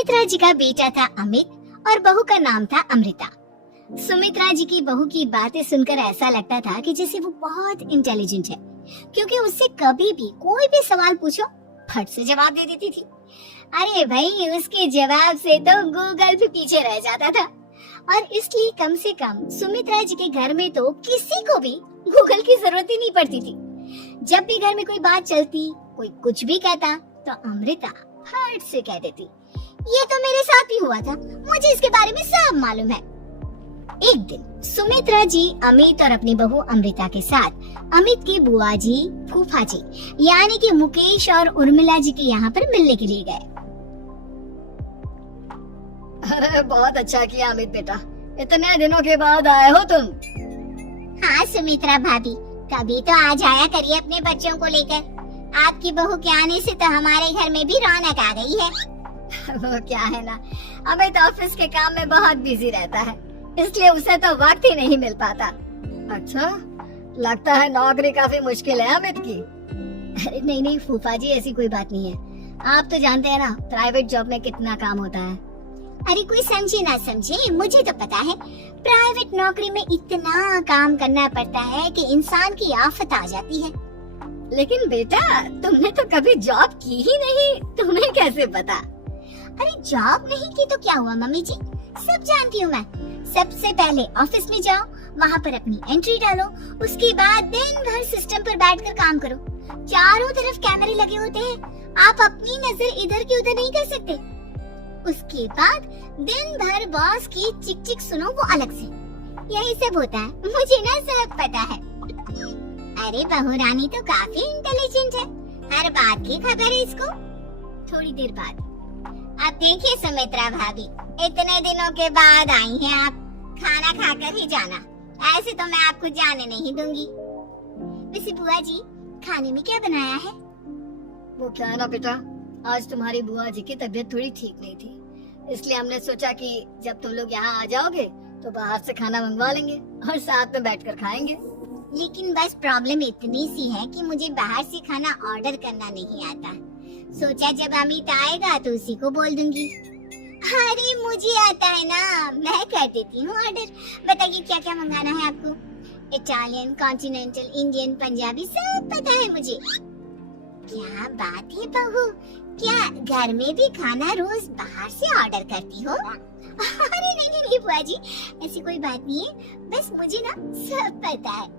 सुमित्रा जी का बेटा था अमित और बहू का नाम था अमृता। सुमित्रा जी की बहू की बातें सुनकर ऐसा लगता था कि जैसे वो बहुत इंटेलिजेंट है, क्योंकि उससे कभी भी कोई भी सवाल पूछो फट से जवाब दे देती थी। अरे भाई, उसके जवाब से तो गूगल भी पीछे रह जाता था। और इसलिए कम से कम सुमित्रा जी के घर में तो किसी को भी गूगल की जरूरत ही नहीं पड़ती थी। जब भी घर में कोई बात चलती, कोई कुछ भी कहता, तो अमृता फट से कह देती, ये तो मेरे साथ ही हुआ था, मुझे इसके बारे में सब मालूम है। एक दिन सुमित्रा जी अमित और अपनी बहू अमृता के साथ अमित की बुआ जी, फूफा जी यानी कि मुकेश और उर्मिला जी के यहाँ पर मिलने के लिए गए। अरे बहुत अच्छा किया अमित बेटा, इतने दिनों के बाद आए हो तुम। हाँ सुमित्रा भाभी, कभी तो आ जाया करिए अपने बच्चों को लेकर। आपकी बहू के आने से तो हमारे घर में भी रौनक आ गई है। वो क्या है ना, अमित ऑफिस के काम में बहुत बिजी रहता है, इसलिए उसे तो वक्त ही नहीं मिल पाता। अच्छा, लगता है नौकरी काफी मुश्किल है अमित की। अरे नहीं नहीं फूफा जी, ऐसी कोई बात नहीं है। आप तो जानते हैं ना प्राइवेट जॉब में कितना काम होता है। अरे कोई समझे ना समझे, मुझे तो पता है प्राइवेट नौकरी में इतना काम करना पड़ता है कि इंसान की आफत आ जाती है। लेकिन बेटा, तुमने तो कभी जॉब की ही नहीं, तुम्हें कैसे पता? अरे जॉब नहीं की तो क्या हुआ मम्मी जी, सब जानती हूँ मैं। सबसे पहले ऑफिस में जाओ, वहाँ पर अपनी एंट्री डालो, उसके बाद दिन भर सिस्टम पर बैठकर काम करो। चारों तरफ कैमरे लगे होते हैं, आप अपनी नजर इधर की उधर नहीं कर सकते। उसके बाद दिन भर बॉस की चिक चिक सुनो, वो अलग से। यही सब होता है, मुझे ना सब पता है। अरे बहू रानी तो काफी इंटेलिजेंट है, हर बात की खबर है इसको। थोड़ी देर बाद, अब देखिए सुमित्रा भाभी, इतने दिनों के बाद आई हैं आप, खाना खाकर ही जाना, ऐसे तो मैं आपको जाने नहीं दूंगी। वैसे बुआ जी, खाने में क्या बनाया है? वो क्या है ना बेटा, आज तुम्हारी बुआ जी की तबीयत थोड़ी ठीक नहीं थी, इसलिए हमने सोचा कि जब तुम लोग यहाँ आ जाओगे तो बाहर से खाना मंगवा लेंगे और साथ में बैठकर खाएंगे। लेकिन बस प्रॉब्लम इतनी सी है कि मुझे बाहर से खाना ऑर्डर करना नहीं आता। सोचा जब अमित आएगा तो उसी को बोल दूंगी। अरे मुझे आता है ना, मैं कर देती हूँ ऑर्डर। बताइए क्या क्या मंगाना है आपको? इटालियन, कॉन्टिनेंटल, इंडियन, पंजाबी, सब पता है मुझे। क्या बात है बहू, क्या घर में भी खाना रोज बाहर से ऑर्डर करती हो? अरे नहीं नहीं बुआ जी, ऐसी कोई बात नहीं है, बस मुझे ना सब पता है।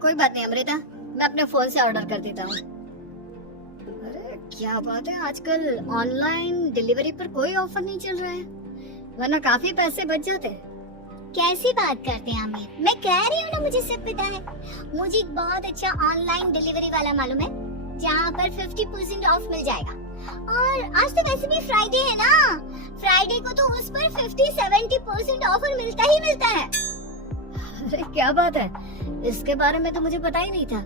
कोई बात नहीं अमृता, मैं अपने फोन से ऑर्डर कर देता हूँ। अरे क्या बात है, आजकल ऑनलाइन डिलीवरी पर कोई ऑफर नहीं चल रहा है, वरना काफी पैसे बच जाते। कैसी बात करते हैं अमीर, मैं कह रही हूँ ना मुझे सब पता है। मुझे एक बहुत अच्छा ऑनलाइन डिलीवरी वाला मालूम है, जहाँ पर 50% ऑफ मिल जाएगा। और आज तो वैसे भी फ्राइडे है ना, फ्राइडे को तो उस पर 50-70% ऑफर मिलता ही मिलता है। अरे क्या बात है, इसके बारे में तो मुझे पता ही नहीं था।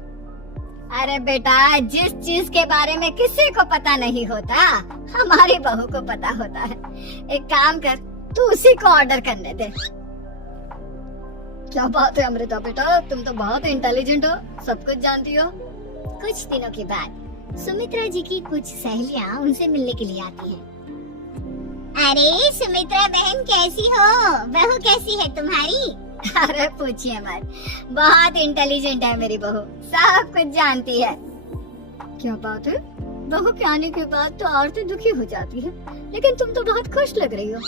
अरे बेटा, जिस चीज के बारे में किसी को पता नहीं होता, हमारी बहू को पता होता है। एक काम कर, तू उसी को ऑर्डर करने दे। क्या बात है अमृता बेटा, तुम तो बहुत इंटेलिजेंट हो, सब कुछ जानती हो। कुछ दिनों के बाद सुमित्रा जी की कुछ सहेलियां उनसे मिलने के लिए आती हैं। अरे सुमित्रा बहन कैसी हो, बहू कैसी है तुम्हारी? अरे पूछिए मत, बहुत इंटेलिजेंट है मेरी बहू, सब कुछ जानती है। क्या बात है, बहू के आने के बाद तो औरतें दुखी हो जाती है, लेकिन तुम तो बहुत खुश लग रही हो।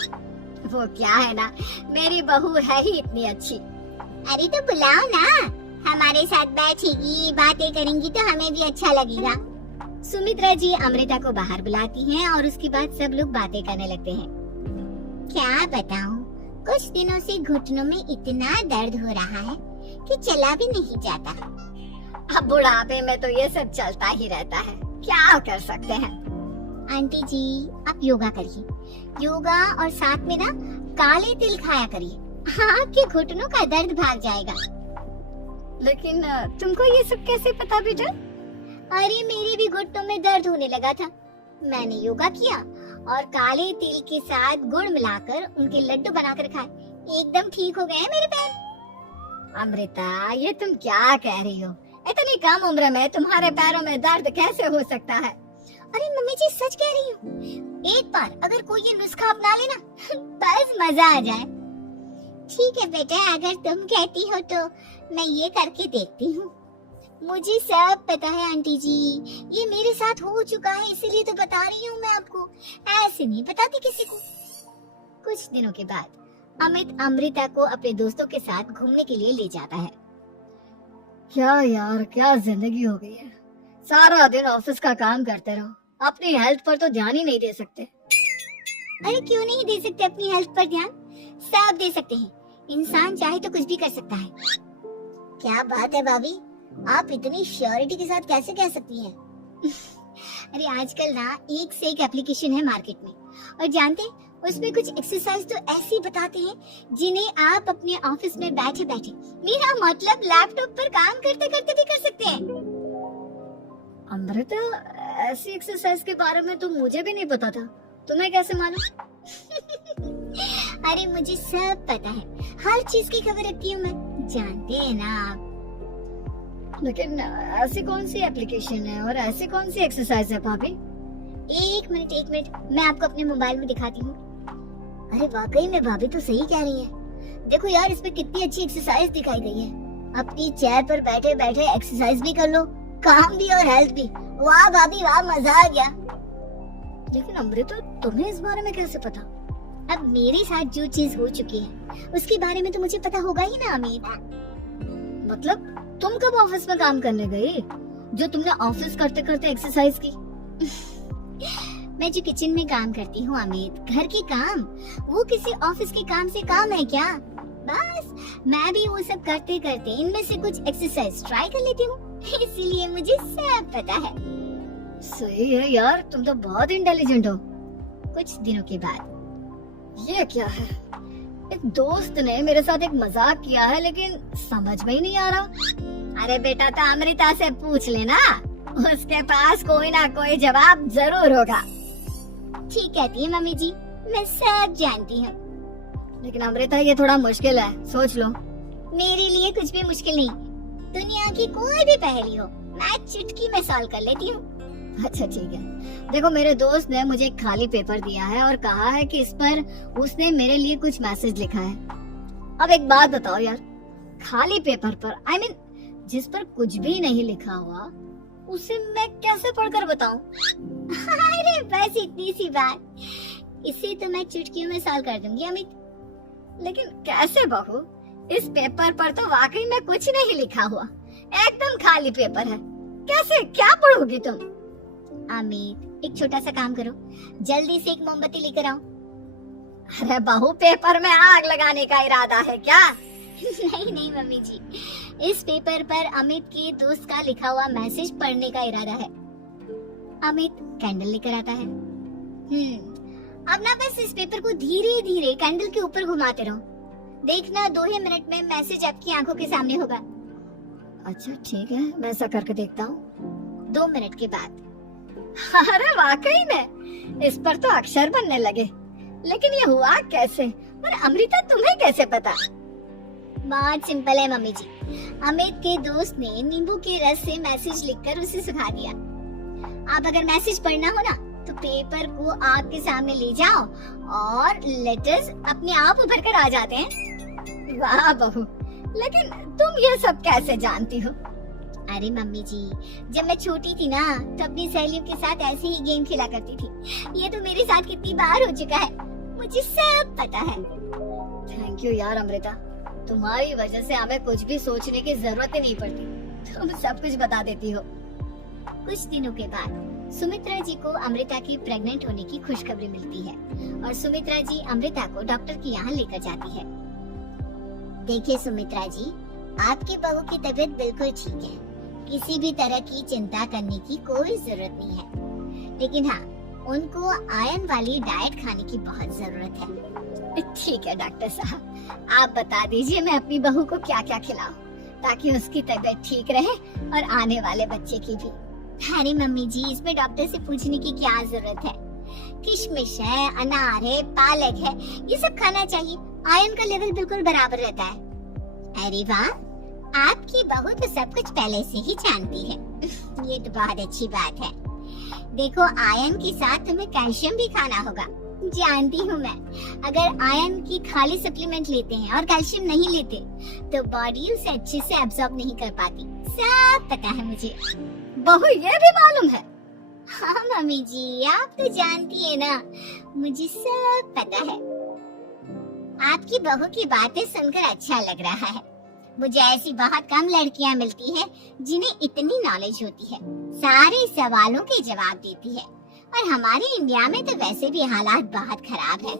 वो क्या है ना, मेरी बहू है ही इतनी अच्छी। अरे तो बुलाओ ना, हमारे साथ बैठेगी, बातें करेंगी तो हमें भी अच्छा लगेगा। सुमित्रा जी अमृता को बाहर बुलाती हैं और उसके बाद सब लोग बातें करने लगते हैं। क्या बताऊं, कुछ दिनों से घुटनों में इतना दर्द हो रहा है कि चला भी नहीं जाता। अब बुढ़ापे में तो ये सब चलता ही रहता है, क्या कर सकते हैं। आंटी जी आप योगा करिए, योगा और साथ में ना काले तिल खाया करिए, आपके घुटनों का दर्द भाग जाएगा। लेकिन तुमको ये सब कैसे पता बेटा? अरे मेरे भी घुटनों में दर्द होने लगा था, मैंने योगा किया और काले तिल के साथ गुड़ मिलाकर उनके लड्डू बनाकर खाए, एकदम ठीक हो गए हैं मेरे पैर। अमृता ये तुम क्या कह रही हो, इतनी कम उम्र में तुम्हारे पैरों में दर्द कैसे हो सकता है? अरे मम्मी जी सच कह रही हूँ, एक बार अगर कोई ये नुस्खा अपना लेना बस मजा आ जाए। ठीक है बेटा, अगर तुम कहती हो तो मैं ये करके देखती हूँ। मुझे सब पता है आंटी जी, ये मेरे साथ हो चुका है, इसीलिए तो बता रही हूँ मैं आपको, ऐसे नहीं बताती किसी को। कुछ दिनों के बाद अमित अमृता को अपने दोस्तों के साथ घूमने के लिए ले जाता है। क्या यार, क्या जिंदगी हो गई है। सारा दिन ऑफिस का काम करते रहो, अपनी हेल्थ पर तो ध्यान ही नहीं दे सकते। अरे क्यों नहीं दे सकते अपनी हेल्थ पर ध्यान? सब दे सकते हैं, इंसान चाहे तो कुछ भी कर सकता है। क्या बात है भाभी, आप इतनी श्योरिटी के साथ कैसे कह सकती हैं? अरे आजकल ना एक से एक एप्लीकेशन है मार्केट में, और जानते हैं उसमें कुछ एक्सरसाइज तो ऐसी बताते हैं जिन्हें आप अपने ऑफिस में बैठे बैठे, मेरा मतलब लैपटॉप पर काम करते करते भी कर सकते हैं। अमृता, ऐसी एक्सरसाइज के बारे में तो मुझे भी नहीं पता था, तुम्हें कैसे मालूम? अरे मुझे सब पता है, हर चीज की खबर रखती हूँ मैं, जानते हैं ना आप। लेकिन ऐसी कौन सी एप्लीकेशन है और ऐसी कौन सी एक्सरसाइज है भाभी? एक मिनट मैं आपको अपने मोबाइल में दिखाती हूँ। अरे वाकई में भाभी तो सही कह रही है। देखो यार, इसमें कितनी अच्छी एक्सरसाइज दिखाई गई है। अपनी चेयर पर बैठे बैठे एक्सरसाइज भी कर लो, काम भी और हेल्थ भी। वाह भाभी वाह, मजा आ गया। लेकिन अमृता, तुम्हें इस बारे में कैसे पता? अब मेरे साथ जो चीज हो चुकी है उसके बारे में तो मुझे पता होगा ही ना अमित। मतलब तुम कब ऑफिस में काम करने गई जो तुमने ऑफिस करते करते एक्सरसाइज की? मैं जो किचन में काम करती हूँ अमित, घर के काम, वो किसी ऑफिस के काम से काम है क्या? बस मैं भी वो सब करते करते इनमें से कुछ एक्सरसाइज ट्राई कर लेती हूँ, इसीलिए मुझे सब पता है। सही है यार, तुम तो बहुत इंटेलिजेंट हो। कुछ दिनों के बाद, ये क्या है? एक दोस्त ने मेरे साथ एक मजाक किया है, लेकिन समझ में ही नहीं आ रहा। अरे बेटा, तो अमृता से पूछ लेना, उसके पास कोई ना कोई जवाब जरूर होगा। ठीक कहती है मम्मी जी, मैं सब जानती हूँ। लेकिन अमृता, ये थोड़ा मुश्किल है, सोच लो। मेरे लिए कुछ भी मुश्किल नहीं, दुनिया की कोई भी पहेली हो मैं चुटकी में सॉल्व कर लेती हूँ। अच्छा ठीक है, देखो मेरे दोस्त ने मुझे एक खाली पेपर दिया है और कहा है कि इस पर उसने मेरे लिए कुछ मैसेज लिखा है। अब एक बात बताओ यार, खाली पेपर पर, I mean, जिस पर कुछ भी नहीं लिखा हुआ, उसे मैं कैसे पढ़कर बताऊं? अरे बस इतनी सी बात, इसे तो मैं चुटकियों में सॉल्व कर दूंगी अमित। लेकिन कैसे बहू? इस पेपर पर तो वाकई में कुछ नहीं लिखा हुआ, एकदम खाली पेपर है, कैसे क्या पढ़ोगी तुम? अमित, एक छोटा सा काम करो, जल्दी से एक मोमबत्ती लेकर आओ। अरे बहू, पेपर में आग लगाने का इरादा है क्या? नहीं मम्मी जी, इस पेपर पर अमित के दोस्त का लिखा हुआ मैसेज पढ़ने का इरादा है। अमित कैंडल लेकर आता है। अब ना बस इस पेपर को धीरे धीरे कैंडल के ऊपर घुमाते रहो, देखना 2 ही मिनट में मैसेज आपकी आंखों के सामने होगा। अच्छा ठीक है, मैं ऐसा करके देखता हूँ। 2 मिनट के बाद, अरे वाकई में इस पर तो अक्षर बनने लगे, लेकिन ये हुआ कैसे? पर अमृता, तुम्हें कैसे पता? बहुत सिंपल है मम्मी जी, अमित के दोस्त ने नींबू के रस से मैसेज लिखकर उसे सुखा दिया। आप अगर मैसेज पढ़ना हो ना तो पेपर को आग के सामने ले जाओ और लेटर्स अपने आप उभर कर आ जाते हैं। वाह बहू, लेकिन तुम ये सब कैसे जानती हो? अरे मम्मी जी, जब मैं छोटी थी ना तो अपनी सहेलियों के साथ ऐसे ही गेम खेला करती थी। ये तो मेरे साथ कितनी बार हो चुका है, मुझे सब पता है। थैंक यू यार अमृता, तुम्हारी वजह से हमें कुछ भी सोचने की जरूरत ही नहीं पड़ती, तुम सब कुछ बता देती हो। कुछ दिनों के बाद सुमित्रा जी को अमृता की प्रेग्नेंट होने की खुशखबरी मिलती है और सुमित्रा जी अमृता को डॉक्टर के यहाँ लेकर जाती है। देखिए सुमित्रा जी, आपकी बहू की तबीयत बिल्कुल ठीक है, किसी भी तरह की चिंता करने की कोई जरूरत नहीं है, लेकिन हाँ, उनको आयरन वाली डाइट खाने की बहुत जरूरत है। ठीक है डॉक्टर साहब, आप बता दीजिए मैं अपनी बहू को क्या क्या खिलाऊं ताकि उसकी तबीयत ठीक रहे और आने वाले बच्चे की भी। अरे मम्मी जी, इसमें डॉक्टर से पूछने की क्या जरूरत है, किशमिश है, अनार है, पालक है, ये सब खाना चाहिए, आयरन का लेवल बिल्कुल बराबर रहता है। अरे वाह, आपकी बहू तो सब कुछ पहले से ही जानती है। ये तो बहुत अच्छी बात है। देखो आयरन के साथ तुम्हें कैल्शियम भी खाना होगा। जानती हूँ मैं, अगर आयरन की खाली सप्लीमेंट लेते हैं और कैल्शियम नहीं लेते तो बॉडी उसे अच्छे से एब्जॉर्ब नहीं कर पाती। सब पता है मुझे। बहू ये भी मालूम है? हाँ मम्मी जी, आप तो जानती है ना, मुझे सब पता है। आपकी बहू की बातें सुनकर अच्छा लग रहा है। मुझे ऐसी बहुत कम लड़कियां मिलती हैं जिन्हें इतनी नॉलेज होती है, सारे सवालों के जवाब देती है। और हमारे इंडिया में तो वैसे भी हालात बहुत खराब है।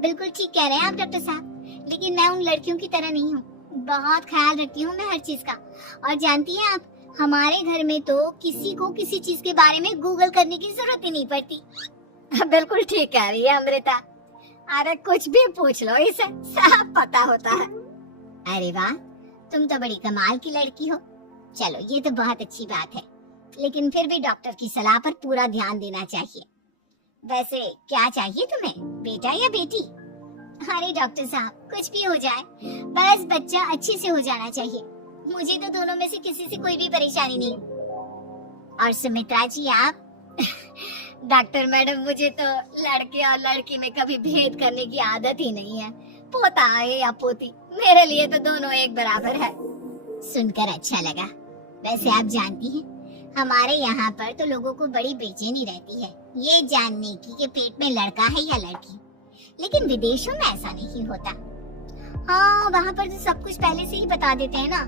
बिल्कुल ठीक कह रहे हैं आप डॉक्टर साहब, लेकिन मैं उन लड़कियों की तरह नहीं हूँ। बहुत ख्याल रखती हूँ मैं हर चीज का। और जानती हैं आप, हमारे घर में तो किसी को किसी चीज के बारे में गूगल करने की जरूरत ही नहीं पड़ती। बिल्कुल ठीक कह रही है अमृता। अरे कुछ भी पूछ लो, इसे सब पता होता है। अरे वाह, तुम तो बड़ी कमाल की लड़की हो। चलो ये तो बहुत अच्छी बात है, लेकिन फिर भी डॉक्टर की सलाह पर पूरा ध्यान देना चाहिए। वैसे क्या चाहिए तुम्हें, बेटा या बेटी? अरे डॉक्टर साहब, कुछ भी हो जाए, बस बच्चा अच्छे से हो जाना चाहिए। मुझे तो दोनों में से किसी से कोई भी परेशानी नहीं। और सुमित्रा जी आप? डॉक्टर मैडम, मुझे तो लड़के और लड़की में कभी भेद करने की आदत ही नहीं है। पोता है या पोती, मेरे लिए तो दोनों एक बराबर है। सुनकर अच्छा लगा। वैसे आप जानती हैं, हमारे यहाँ पर तो लोगों को बड़ी बेचैनी रहती है ये जानने की कि पेट में लड़का है या लड़की। लेकिन विदेशों में ऐसा नहीं होता। हाँ, वहाँ पर तो सब कुछ पहले से ही बता देते हैं ना।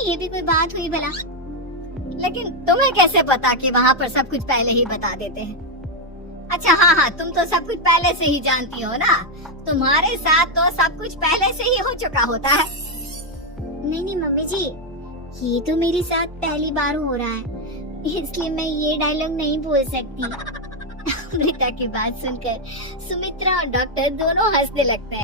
ये भी कोई बात हुई भला? लेकिन तुम्हें कैसे पता कि वहाँ पर सब कुछ पहले ही बता देते हैं? अच्छा हाँ, तुम तो सब कुछ पहले से ही जानती हो ना। तुम्हारे साथ तो सब कुछ पहले से ही हो चुका होता है। नहीं मम्मी जी, ये तो मेरे साथ पहली बार हो रहा है, इसलिए मैं ये डायलॉग नहीं बोल सकती। अमृता की बात सुनकर सुमित्रा और डॉक्टर दोनों हंसने लगते हैं।